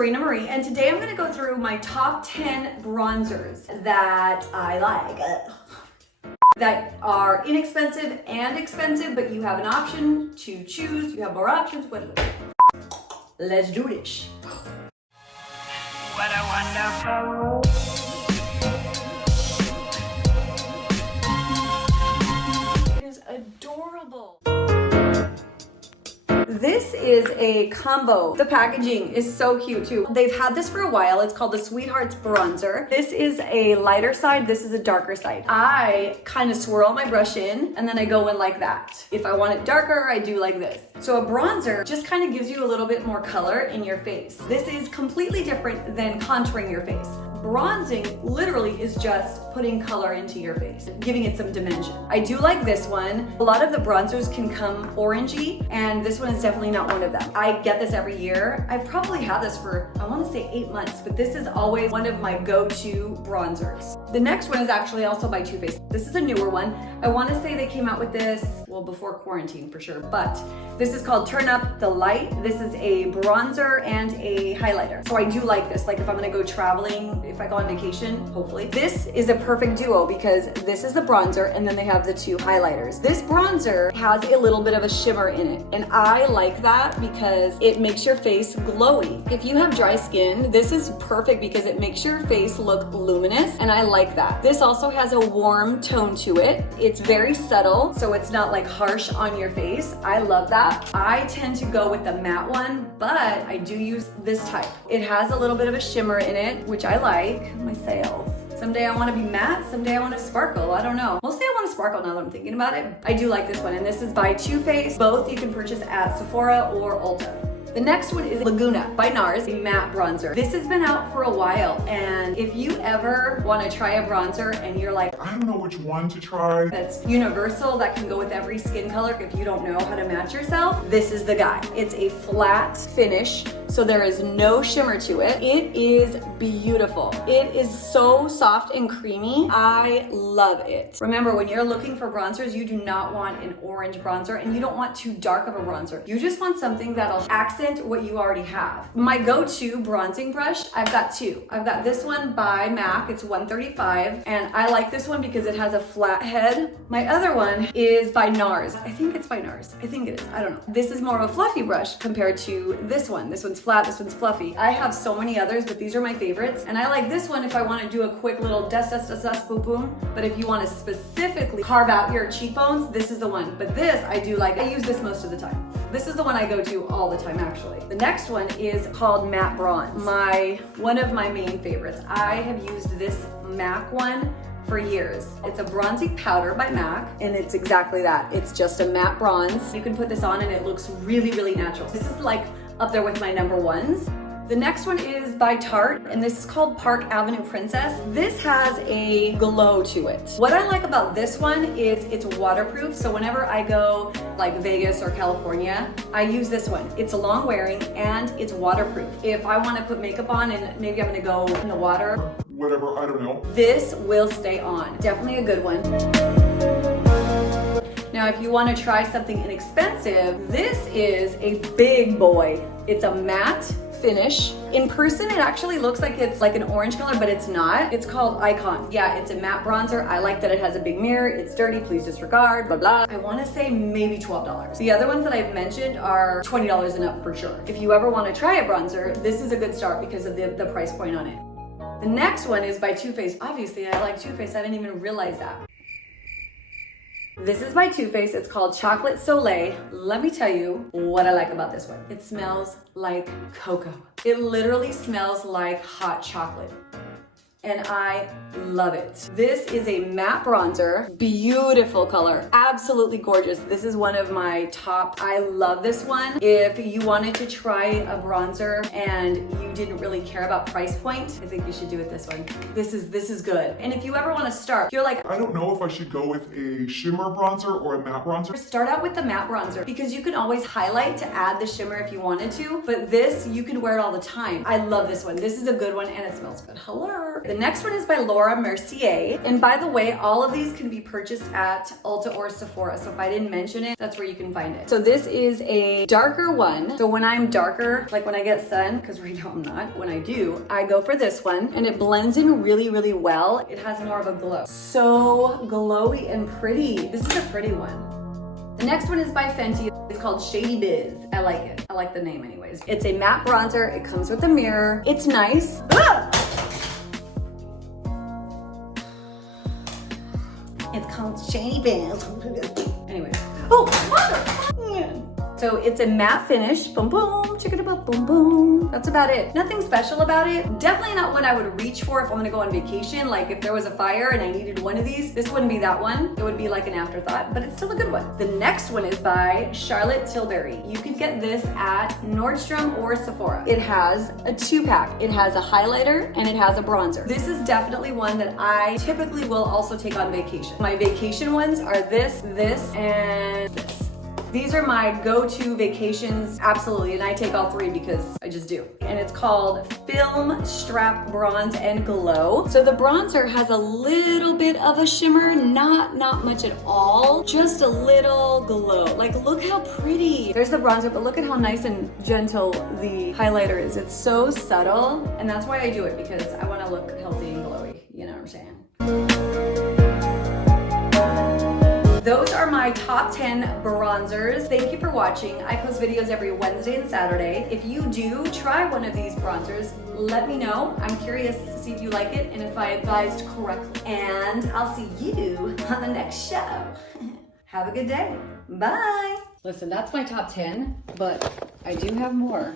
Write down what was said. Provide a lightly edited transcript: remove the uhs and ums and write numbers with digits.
Serena Marie, and today I'm gonna go through my top 10 bronzers that I like. That are inexpensive and expensive, but you have an option to choose. You have more options, but let's do this. What a wonderful. It is adorable. This is a combo. The packaging is so cute too. They've had this for a while. It's called the Sweethearts Bronzer. This is a lighter side. This is a darker side. I kind of swirl my brush in and then I go in like that. If I want it darker, I do like this. So a bronzer just kind of gives you a little bit more color in your face. This is completely different than contouring your face. Bronzing literally is just putting color into your face, giving it some dimension. I do like this one. A lot of the bronzers can come orangey, and this one is definitely not one of them. I get this every year. I probably have this for, I want to say 8 months, but this is always one of my go-to bronzers. The next one is actually also by Too Faced. This is a newer one. I want to say they came out with this, well, before quarantine for sure, but this is called Turn Up the Light. This is a bronzer and a highlighter. So I do like this, like if I'm gonna go traveling, if I go on vacation, hopefully. This is a perfect duo because this is the bronzer and then they have the two highlighters. This bronzer has a little bit of a shimmer in it, and I like that because it makes your face glowy. If you have dry skin, this is perfect because it makes your face look luminous, and I like that. This also has a warm tone to it. It's very subtle, so it's not like harsh on your face. I love that. I tend to go with the matte one, but I do use this type. It has a little bit of a shimmer in it, which I like myself. Someday I want to be matte, someday I want to sparkle, I don't know. Mostly I want to sparkle now that I'm thinking about it. I do like this one, and this is by Too Faced. Both you can purchase at Sephora or Ulta. The next one is Laguna by NARS, a matte bronzer. This has been out for a while, and if you ever want to try a bronzer and you're like, I don't know which one to try, that's universal, that can go with every skin color if you don't know how to match yourself, this is the guy. It's a flat finish, so there is no shimmer to it. It is beautiful. It is so soft and creamy. I love it. Remember, when you're looking for bronzers, you do not want an orange bronzer, and you don't want too dark of a bronzer. You just want something that'll accent what you already have. My go-to bronzing brush, I've got two. I've got this one by MAC, it's 135, and I like this one because it has a flat head. My other one is by NARS. I think it's by NARS. I think it is, I don't know. This is more of a fluffy brush compared to this one. This one's flat, this one's fluffy. I have so many others, but these are my favorites. And I like this one if I want to do a quick little dust, boom, boom. But if you want to specifically carve out your cheekbones, this is the one. But this, I do like, I use this most of the time. This is the one I go to all the time, actually. The next one is called Matte Bronze. One of my main favorites. I have used this MAC one for years. It's a bronzy powder by MAC, and it's exactly that. It's just a matte bronze. You can put this on and it looks really, really natural. This is like up there with my number ones. The next one is by Tarte, and this is called Park Avenue Princess. This has a glow to it. What I like about this one is it's waterproof, so whenever I go like Vegas or California, I use this one. It's long wearing and it's waterproof. If I want to put makeup on and maybe I'm gonna go in the water, whatever, I don't know, this will stay on. Definitely a good one. Now, if you want to try something inexpensive, this is a big boy. It's a matte finish. In person, it actually looks like it's like an orange color, but it's not. It's called Icon. Yeah, it's a matte bronzer. I like that it has a big mirror. It's dirty, please disregard, blah, blah. I want to say maybe $12. The other ones that I've mentioned are $20 and up for sure. If you ever want to try a bronzer, this is a good start because of the price point on it. The next one is by Too Faced. Obviously, I like Too Faced. I didn't even realize that. This is by Too Faced. It's called Chocolate Soleil. Let me tell you what I like about this one. It smells like cocoa. It literally smells like hot chocolate, and I love it. This is a matte bronzer, beautiful color, absolutely gorgeous. This is one of my top. I love this one. If you wanted to try a bronzer and you didn't really care about price point, I think you should do it this one. This is good. And if you ever want to start, you're like, I don't know if I should go with a shimmer bronzer or a matte bronzer. start out with the matte bronzer because you can always highlight to add the shimmer if you wanted to, but this, you can wear it all the time. I love this one. This is a good one and it smells good. Hello. The next one is by Laura Mercier. And by the way, all of these can be purchased at Ulta or Sephora. So if I didn't mention it, that's where you can find it. So this is a darker one. So when I'm darker, like when I get sun, because right now I'm not, when I do, I go for this one and it blends in really, really well. It has more of a glow. So glowy and pretty. This is a pretty one. The next one is by Fenty. It's called Shady Biz. I like it. I like the name anyways. It's a matte bronzer. It comes with a mirror. It's nice. Ah! It's called Shady Biz. Anyways. Oh, motherfucker! So it's a matte finish. Boom, boom, chicka boom, boom, boom. That's about it. Nothing special about it. Definitely not what I would reach for if I'm gonna go on vacation. Like if there was a fire and I needed one of these, this wouldn't be that one. It would be like an afterthought, but it's still a good one. The next one is by Charlotte Tilbury. You can get this at Nordstrom or Sephora. It has a 2-pack. It has a highlighter and it has a bronzer. This is definitely one that I typically will also take on vacation. My vacation ones are this, and this. These are my go-to vacations, absolutely, and I take all three because I just do. And it's called Film Strap Bronze and Glow. So the bronzer has a little bit of a shimmer, not much at all, just a little glow. Like, look how pretty. There's the bronzer, but look at how nice and gentle the highlighter is. It's so subtle, and that's why I do it, because I wanna look healthy and glowy, you know what I'm saying? Those are my top 10 bronzers. Thank you for watching. I post videos every Wednesday and Saturday. If you do try one of these bronzers, let me know. I'm curious to see if you like it and if I advised correctly. And I'll see you on the next show. Have a good day. Bye. Listen, that's my top 10, but I do have more.